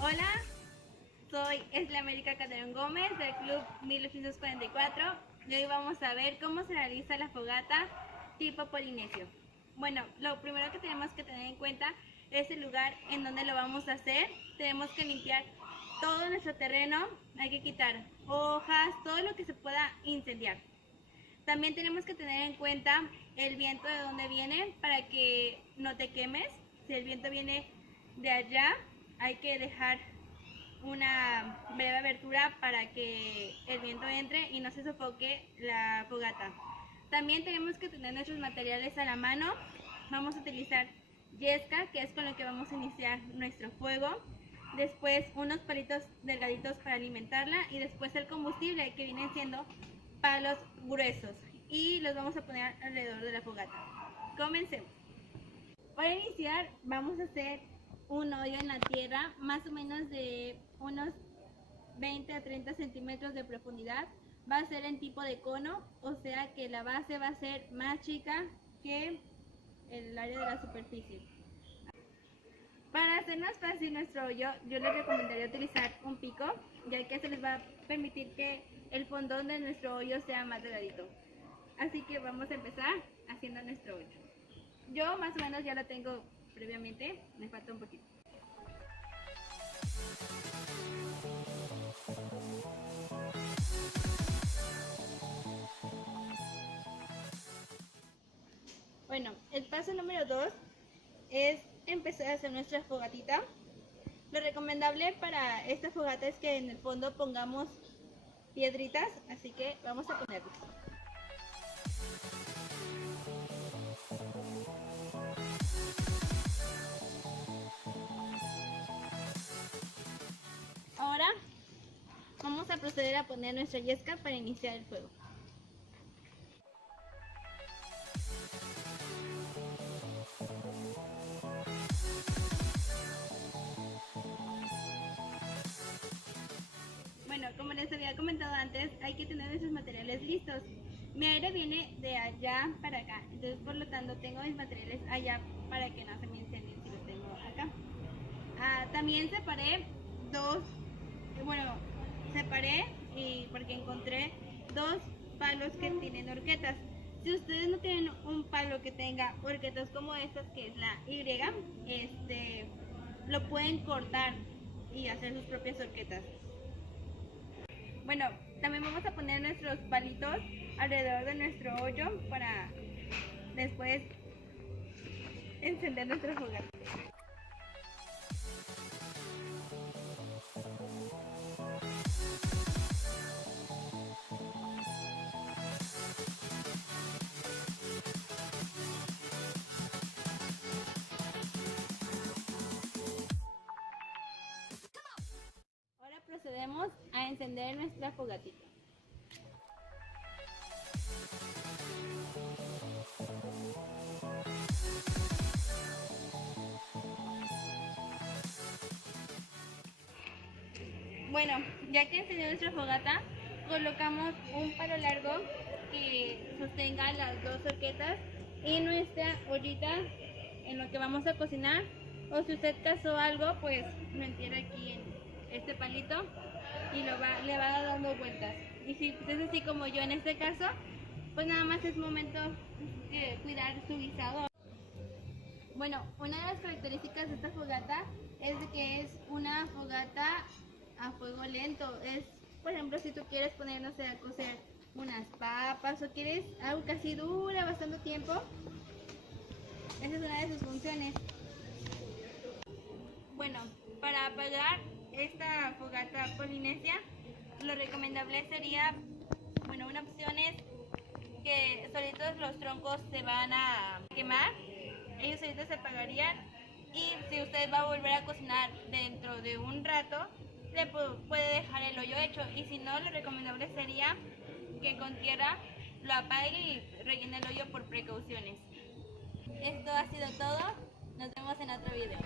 Hola, soy Esla América Calderón Gómez del Club 1844 y hoy vamos a ver cómo se realiza la fogata tipo polinesio. Bueno, lo primero que tenemos que tener en cuenta es el lugar en donde lo vamos a hacer. Tenemos que limpiar todo nuestro terreno, hay que quitar hojas, todo lo que se pueda incendiar. También tenemos que tener en cuenta el viento de donde viene para que no te quemes. Si el viento viene de allá, hay que dejar una breve abertura para que el viento entre y no se sofoque la fogata. También tenemos que tener nuestros materiales a la mano. Vamos a utilizar yesca, que es con lo que vamos a iniciar nuestro fuego. Después unos palitos delgaditos para alimentarla y después el combustible, que vienen siendo palos gruesos, y los vamos a poner alrededor de la fogata. Comencemos. Para iniciar vamos a hacer un hoyo en la tierra más o menos de unos 20 a 30 centímetros de profundidad. Va a ser en tipo de cono, o sea que la base va a ser más chica que el área de la superficie. Para hacer más fácil nuestro hoyo, yo les recomendaría utilizar un pico, ya que se les va a permitir que el fondón de nuestro hoyo sea más delgadito. Así que vamos a empezar haciendo nuestro hoyo. Yo más o menos ya lo tengo previamente, me falta un poquito. Bueno, el paso número 2 es empezar a hacer nuestra fogatita. Lo recomendable para esta fogata es que en el fondo pongamos piedritas, así que vamos a ponerlas. Ahora vamos a proceder a poner nuestra yesca para iniciar el fuego. Bueno, como les había comentado antes, hay que tener nuestros materiales listos. Mi aire viene de allá para acá, entonces por lo tanto tengo mis materiales allá para que no se me incendien si los tengo acá. También separé dos, bueno, separé y porque encontré dos palos que tienen horquetas. Si ustedes no tienen un palo que tenga horquetas como estas, que es la Y, lo pueden cortar y hacer sus propias horquetas. Bueno, también vamos a poner nuestros palitos alrededor de nuestro hoyo para después encender nuestro fogata. Ahora procedemos a encender nuestra fogatita. Bueno, ya que encendió nuestra fogata, colocamos un palo largo que sostenga las dos horquetas y nuestra ollita en lo que vamos a cocinar. O si usted cazó algo, pues lo entierra aquí en este palito y le va dando vueltas. Y si es así como yo en este caso, pues nada más es momento de cuidar su guisado. Bueno, una de las características de esta fogata es de que es una fogata a fuego lento. Es, por ejemplo, si tú quieres poner, no sé, a cocer unas papas o quieres algo que así dura bastante tiempo, esa es una de sus funciones. Bueno, para apagar esta fogata polinesia, lo recomendable sería, bueno, una opción es que solitos los troncos se van a quemar, ellos solitos se apagarían, y si usted va a volver a cocinar dentro de un rato, le puede dejar el hoyo hecho, y si no, lo recomendable sería que con tierra lo apague y rellene el hoyo por precauciones. Esto ha sido todo, nos vemos en otro video.